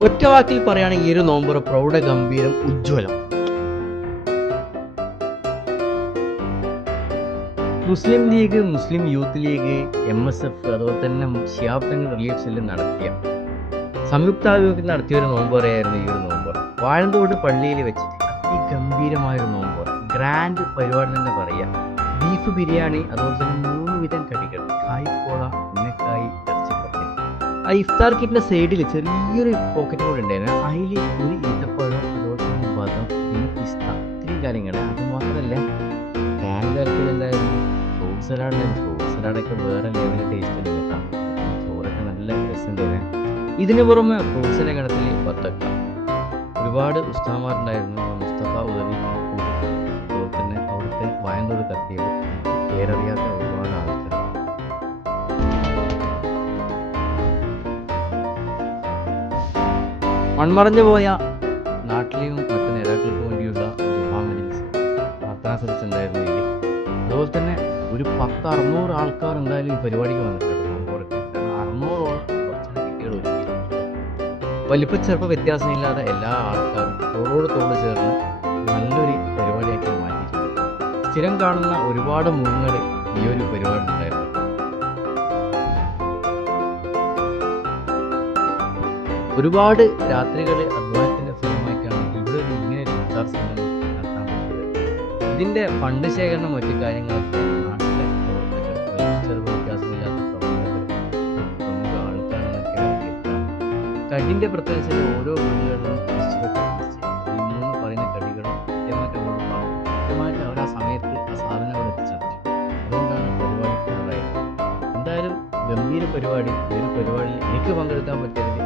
ഒറ്റ വാക്കിൽ പറയുകയാണെങ്കിൽ ഈ ഒരു നോമ്പുറ പ്രൗഢ ഗംഭീരം ഉജ്ജ്വലം. Muslim League Muslim Youth League M S F അതുപോലെ തന്നെ ഷിയാബ് തങ്ങൾ റിലീഫ് സെല്ലിൽ നടത്തിയ സംയുക്താഭിമുഖ്യം നടത്തിയ ഒരു നോമ്പുറയായിരുന്നു ഈ ഒരു നോമ്പുറ. വാഴന്തോട് പള്ളിയിൽ വെച്ചിട്ട് അതിഗംഭീരമായ ഒരു നോമ്പുറ. ഗ്രാൻഡ് പരിപാടി തന്നെ പറയുക ബീഫ് ബിരിയാണി അതുപോലെ തന്നെ മൂന്ന് വിധം കടികൾ. കായ്പോള ആ ഇഫ്താർ കിറ്റിന്റെ സൈഡിൽ ചെറിയൊരു പോക്കറ്റ് കൂടെ ഉണ്ടായിരുന്നു. അതിൽ ഒരു ഈത്തപ്പഴം അതുപോലെ തന്നെ ബദം പിന്നെ പിസ്ത ഇത്രയും കാര്യങ്ങൾ അത് മാത്രമല്ല ടാങ്ക് തരത്തിലുണ്ടായിരുന്നു ഫ്രൂട്ട് സലാഡ് ഫ്രൂട്ട് സലാഡൊക്കെ വേറെ ലെവൽ ടേസ്റ്റ് ഉണ്ട് കേട്ടോ. ചോറൊക്കെ നല്ല രസമുണ്ടായിരുന്നു ഇതിന് പുറമെ ഫ്രൂട്ട്സിന്റെ കണത്തിൽ പത്തക്ക ഒരുപാട് ഉസ്താമാരുണ്ടായിരുന്നു മുസ്തഫ ഉദവി അതുപോലെ തന്നെ അവിടുത്തെ വായന്തോട് കത്തിയത്. പേരറിയാത്ത ഒരുപാട് ആൾക്കാർ മൺമറഞ്ഞു പോയ നാട്ടിലെയും മറ്റു നേതാക്കൾക്ക് വേണ്ടിയുള്ള ദുആ മജ്ലിസ് പ്രാർത്ഥനാ സദസ്സുണ്ടായിരുന്നു ഇതിൽ അതുപോലെ തന്നെ ഒരു പത്ത് അറുന്നൂറ് ആൾക്കാർ എന്തായാലും ഈ പരിപാടിക്ക് വന്നിട്ടുണ്ട് അറുന്നൂറോളം വലിപ്പ ചെറുപ്പ വ്യത്യാസമില്ലാതെ എല്ലാ ആൾക്കാരും തോളോട് തോട് ചേർന്ന് നല്ലൊരു പരിപാടിയാക്കി മാറ്റിയിട്ടുണ്ട്. സ്ഥിരം കാണുന്ന ഒരുപാട് മുഖങ്ങൾ ഈ ഒരു പരിപാടി ഒരുപാട് രാത്രികൾ അധ്വാനത്തിന്റെ ഫലമായിട്ടാണ് ഇവിടെ ഒരു ഇങ്ങനെ ഒരു ഇഫ്താർ സംഘം നടത്താൻ പറ്റുന്നത്. ഇതിന്റെ ഫണ്ട് ശേഖരണം മറ്റു കാര്യങ്ങളൊക്കെ നാട്ടിലെ ചെറുപ്പ വ്യത്യാസമില്ലാത്ത പ്രത്യേകിച്ച് ഓരോ വീടുകളിലും മൂന്ന് പറയുന്ന കടികളും കൃത്യമായിട്ട് കൃത്യമായിട്ട് അവർ സമയത്ത് ആ സാധനം അവിടെ എത്തിച്ചേർന്നു അതുകൊണ്ടാണ് പരിപാടി? എന്തായാലും ഗംഭീര പരിപാടി. ഒരു പരിപാടിയിൽ എനിക്ക് പങ്കെടുക്കാൻ പറ്റിയതിൽ